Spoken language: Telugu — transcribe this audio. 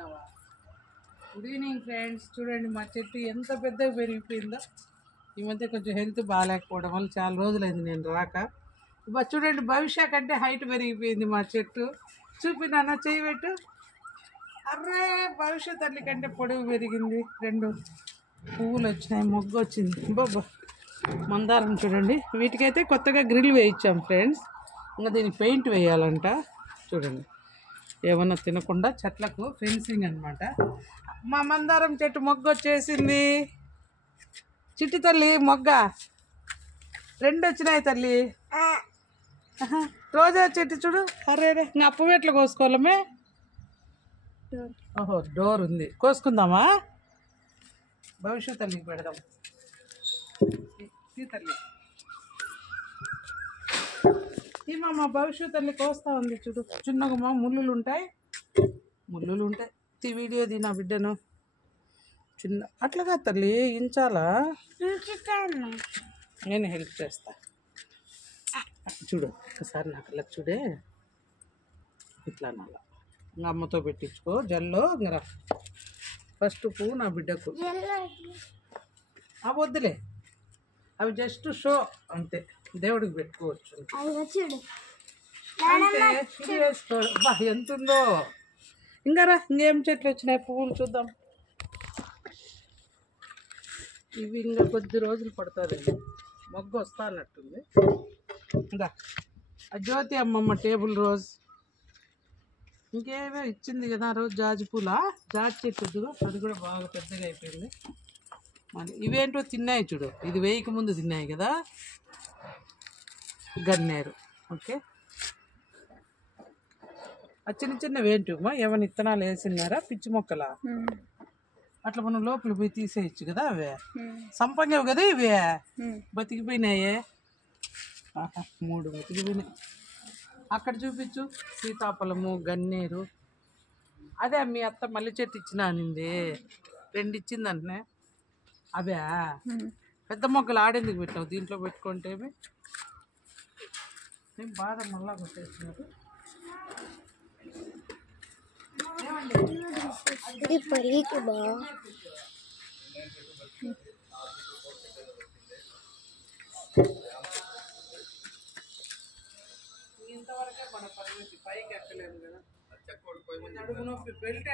పెట్టినావా? Good evening friends. చూడండి మా చెట్టు ఎంత పెద్దగా పెరిగిపోయిందో. ఈ మధ్య కొంచెం హెల్త్ బాగాలేకపోవడం వల్ల చాలా రోజులైంది నేను రాక. చూడండి భవిష్య కంటే హైట్ పెరిగిపోయింది మా చెట్టు. చూపినానా చెయ్యి పెట్టు. అర్రే భవిష్య తల్లి కంటే పొడవు పెరిగింది. 2 పువ్వులు వచ్చినాయి, మొగ్గు వచ్చింది. బాబా మందారం చూడండి. వీటికైతే కొత్తగా గ్రిల్ వేయించాం ఫ్రెండ్స్. ఇంకా దీనికి పెయింట్ వేయాలంట. చూడండి ఏమన్నా తినకుండా చెట్లకు ఫెన్సింగ్ అనమాట. మా మందారం చెట్టు మొగ్గ వచ్చేసింది. చిట్టి తల్లి మొగ్గ 2 వచ్చినాయి తల్లి. రోజా చెట్టు చూడు. అరే ఇంకా పువ్వు ఎట్లా కోసుకోవాలమే. ఓహో డోర్ ఉంది, కోసుకుందామా? భవిష్యత్ తల్లికి పెడదాం. తల్లి మా భవిష్యత్ తల్లి కోస్తా ఉంది చూడు. చిన్నగా ముళ్ళులు ఉంటాయి. వీడియో నా బిడ్డను చిన్న అట్లాగా తల్లి ఇంచాలా. నేను హెల్ప్ చేస్తా చూడు. ఒకసారి నాకు అలా చూడే. ఇట్లా నాలా ఇంకా అమ్మతో పెట్టించుకో జల్లో. ఇంకా ఫస్ట్ పువ్వు నా బిడ్డకు. వద్దులే, అవి జస్ట్ షో అంతే. దేవుడికి పెట్టుకోవచ్చు అంతే. ఇది వేసుకో. బా ఎంత ఉందో. ఇంకా రా, ఇంకేం చెట్లు వచ్చినాయి పువ్వులు చూద్దాం. ఇవి ఇంకా కొద్ది రోజులు పడుతుంది, మొగ్గు వస్తా అన్నట్టుంది. ఇంకా జ్యోతి అమ్మమ్మ టేబుల్ రోజ్ ఇంకేమో ఇచ్చింది కదా రోజు. జాజి పూల జాజి చెట్టు అది కూడా బాగా పెద్దగా అయిపోయింది. మరి ఇవేంటో తిన్నాయి చూడు. ఇది వేయక ముందు తిన్నాయి కదా. గన్నేరు. ఓకే, చిన్న చిన్నవి ఏంటమ్మా? ఏమైనా ఇత్తనాలు వేసినారా? పిచ్చి మొక్కలా? అట్లా మనం లోపలికి పోయి తీసేయచ్చు కదా. అవే సంపంగేవి కదా ఇవే. బతికిపోయినాయే. 3 బతికిపోయినాయి. అక్కడ చూపించు. సీతాఫలము, గన్నేరు. అదే మీ అత్త మల్లె చెట్టు ఇచ్చిన అనింది. 2 ఇచ్చిందంటనే. అవే పెద్ద మొక్కలు ఆడేందుకు పెట్టావు? దీంట్లో పెట్టుకుంటే ఏం బాగా మళ్ళా కొట్టేసినారు. ఇంతవరకే మన పరిమితి, పైకి ఎక్కలేము కదా. నడుము నొప్పి బెల్ట్